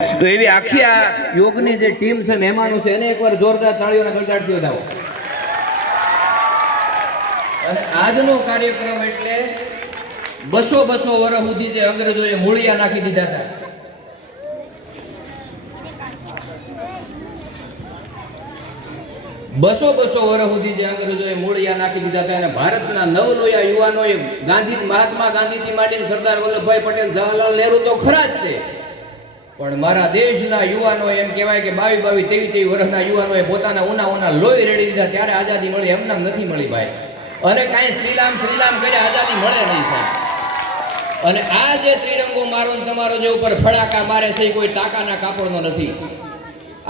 તો એવી આખી આ યોગની જે ટીમ છે, મહેમાનો છે, એને એકવાર જોરદાર તાળીઓના ગડગડાટથી વધાવો. અને આજનો કાર્યક્રમ એટલે 200 વર્ષ સુધી જે અંગ્રેજોએ મૂળિયા નાખી દીધા હતા, બસો વર્ષ સુધી જે અંગ્રેજોએ મૂળિયા નાખી દીધા હતા અને ભારતના નવલોયા યુવાનોએ મહાત્મા ગાંધીથી માંડીને સરદાર વલ્લભભાઈ પટેલ, જવાહરલાલ નહેરુ તો ખરા જ છે, પણ મારા દેશના યુવાનો એમ કહેવાય કે 22, 23 વર્ષના યુવાનોએ પોતાના ઉના લોહી રેડી દીધા ત્યારે આઝાદી મળી. એમને નથી મળી ભાઈ. અને કાંઈ શ્રીરામ કરે આઝાદી મળે નહીં સાહેબ. અને આ જે ત્રિરંગો મારો તમારો જે ઉપર ફડાકા મારે છે, કોઈ ટાંકાના કાપડનો નથી.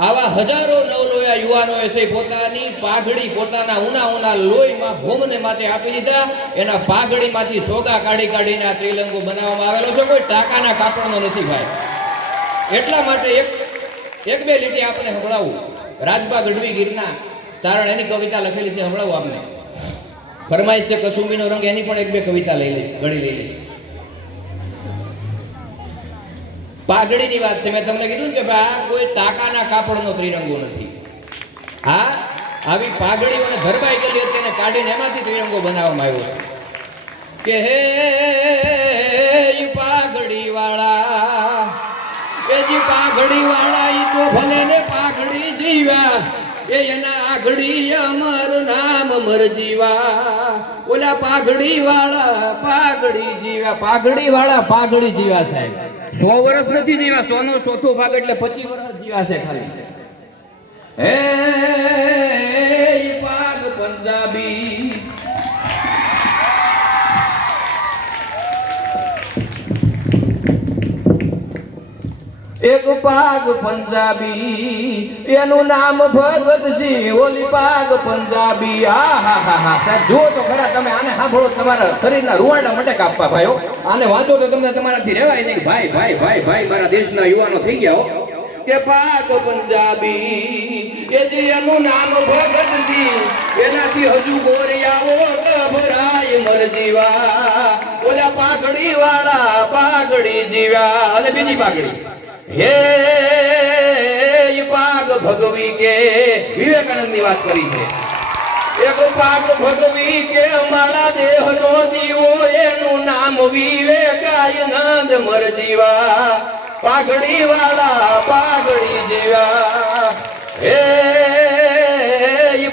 આવા હજારો નવલોયા યુવાનોએ છે પોતાની પાઘડી પોતાના ઉના લોહીમાં ભૂમને માથે આપી દીધા. એના પાઘડીમાંથી સોગા કાઢીને આ ત્રિરંગો બનાવવામાં આવેલો છે, કોઈ ટાંકાના કાપડનો નથી ભાઈ. એટલા માટે એક બે લીટી આપણે સંભળાવું. રાજબા ગઢવી ગીરના ચારણ, એની કવિતા લખેલી છે, સંભળાવું આપને. ફરમાઈશ છે કસુંબીનો રંગ, એની પણ એક બે કવિતા ઘડી લઈ લઈશ. પાઘડીની વાત છે. મેં તમને કીધું કે ભાઈ આ કોઈ ટાંકાના કાપડનો ત્રિરંગો નથી. આ આવી પાઘડીઓને ધરબાઈ ગયેલી હતી એને કાઢીને એમાંથી ત્રિરંગો બનાવવામાં આવ્યો છે. કે હે પાઘડી વાળા, એ જી પાઘડી વાળા ઈ તો ભલે ને પાઘડી જીવ્યા, એના આગળી અમર નામ મર જીવા. ઓલા પાઘડી વાળા પાઘડી જીવ્યા, પાઘડી વાળા પાઘડી જીવા સાહેબ. 100 વર્ષ નથી જીવ્યા, 100 નો 100થો ભાગ એટલે 25 વર્ષ જીવા છે ખાલી. હે પાગ પંજાબી, એક પાગ પંજાબી, એનું નામ ભગતસિંહ. ઓલી પાગ પંજાબી. હા સાહેબ જુઓ તો ખરા તમે. આને સાંભળો, તમારા શરીરના રૂવાડા માટે કાપવા ભાઈઓ. આને વાંચો તો તમને તમારાથી રહેવાય નહીં. ભાઈ મારા દેશના યુવાનો થઈ ગયા હો. કે પાગ પંજાબી, એ જે એનું નામ ભગતસિંહ, એનાથી હજુ ગોરિયાઓ ગભરાય મર જીવા. ઓલા પાઘડી વાળા પાઘડી જીવ્યા. અને બીજી પાઘડી હે પાગ ભગવી કે, વિવેકાનંદ ની વાત કરી છે. એક પાગ ભગવી કે મારા દેહનો દીવો, એનું નામ વિવેકાનંદ મર જીવા. પાઘડી વાળા પાઘડી જીવા. હે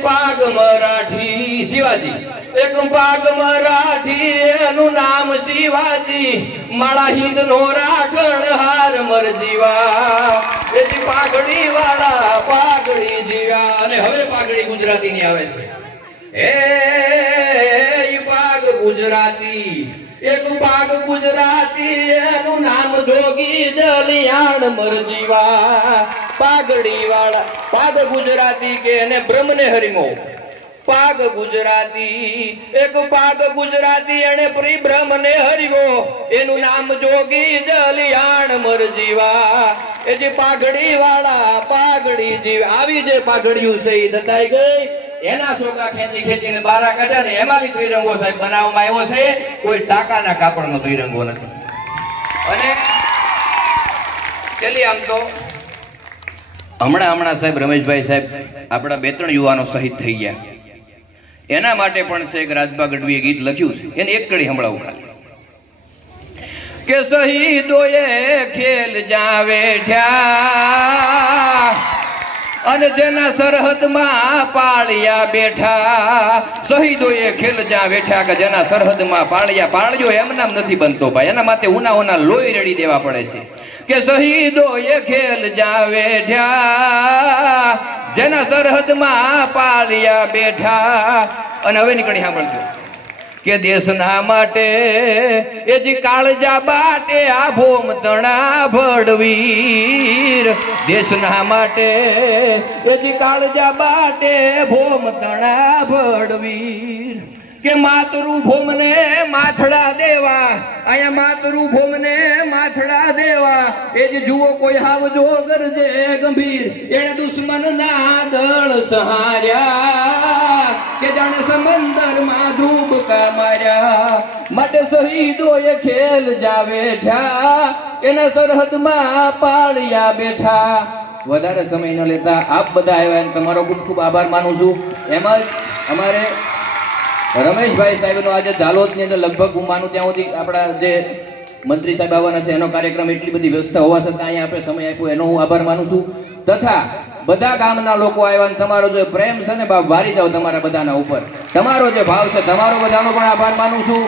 પાગ મરાઠી શિવાજી, એક પાગ મરાઠી, એનું નામ શિવાજી. માળા હિંદ નો રાખણ હાર મર જીવા. એજી પાઘડી વાળા પાઘડી જીવા. અને હવે પાઘડી ગુજરાતી ની આવે છે. હે પાગ ગુજરાતી, એક પાગ ગુજરાતી, એનું નામ જોગી દલિયાણ મર જીવા. પાઘડી વાળા પાગ ગુજરાતી કે એને બ્રહ્મને હરિમો. પાગ ગુજરાતી, એક પાગ ગુજરાતી, એને પ્રી બ્રહ્મને હરિવો, એનું નામ જોગી દલિયાણ મર જીવા. એ જે પાઘડી વાળા પાઘડી જીવા. આવી જે પાઘડીઓ છે એ દતાઈ ગઈ, એના સોગા ખેંચીને બારા કાઢ્યા ને એમાંથી ત્રિરંગો સાહેબ બનાવવામાં આવ્યો છે. કોઈ ટાંકાના કાપડનો ત્રિરંગો નથી. અને ચલી આમ તો હમણાં સાહેબ રમેશભાઈ સાહેબ આપણા 2-3 યુવાનો શહીદ થઈ ગયા. એના માટે પણ છે એક રાજબા ગઢવીએ ગીત લખ્યું છે, એને એક કડી સંભળાવું ખાલી. કે શહીદોએ ખેલ જા વેઠ્યા, અને જેના સરહદમાં પાળિયા બેઠા. શહીદોએ ખેલ જ્યાં વેઠ્યા, કે જેના સરહદમાં પાળિયો એમ નામ નથી બનતો ભાઈ. એના માટે ઉના લોહી રેડી દેવા પડે છે. કે શહીદોએ ખેલ જ્યાં વેઠ્યા, જેના સરહદમાં પાળિયા બેઠા. અને હવે નીકળી સાંભળજો કે દેશના માટે એ જે કાળજા બાટે આ ભોમ તણા ભડવીર. દેશના માટે એ જે કાળજા બાટે ભોમ તણા ભડવીર. કે માતૃભૂમને માથડા દેવા, અહીંયા માતૃભૂમને માથડા દેવા, એ જ જુઓ કોઈ હાવજો ગરજે ગંભીર, એને દુશ્મનના દળ સહાર્યા, કે જાણે સમંદરમાં ડૂબકા માર્યા, માટે શહીદોએ ખેલ જાવે થયા, એના સરહદમાં પાળિયા બેઠા. વધારે સમય ન લેતા આપ બધા આવ્યા અને તમારો ખૂબ ખૂબ આભાર માનું છું. એમાં જ અમારે રમેશભાઈ સાહેબનો આજે ઝાલોદની અંદર લગભગ હું માનું ત્યાં સુધી આપણા જે મંત્રી સાહેબ આવવાના છે એનો કાર્યક્રમ એટલી બધી વ્યવસ્થા હોવા છતાં અહીંયા આપણે સમય આપ્યો એનો હું આભાર માનું છું. તથા બધા ગામના લોકો આવ્યા અને તમારો જે પ્રેમ છે ને બાપ વારી જાવ તમારા બધાના ઉપર, તમારો જે ભાવ છે તમારો બધાનો પણ આભાર માનું છું.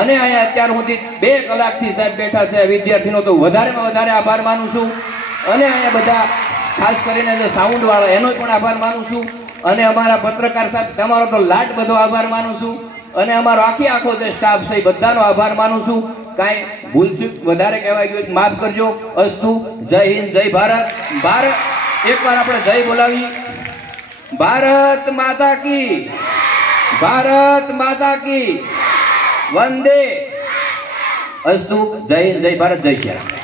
અને અહીંયા અત્યાર સુધી 2 કલાકથી સાહેબ બેઠા છે વિદ્યાર્થીનો તો વધારેમાં વધારે આભાર માનું છું. અને અહીંયા બધા ખાસ કરીને જે સાઉન્ડ વાળા એનો પણ આભાર માનું છું. અને અમારા પત્રકાર સાહેબ તમારો તો લાટ બધો આભાર માનું છું. અને અમારો આખો જે સ્ટાફ છે એ બધાનો આભાર માનું છું. કાંઈ ભૂલચૂક વધારે કહેવાય ગયું માફ કરજો. અસ્તુ. જય હિન્દ, જય ભારત. ભારત એકવાર આપણે જય બોલાવી. ભારત માતા કી, ભારત માતા કી, વંદે. અસ્તુ. જય હિન્દ, જય ભારત, જય શ્રી રામ.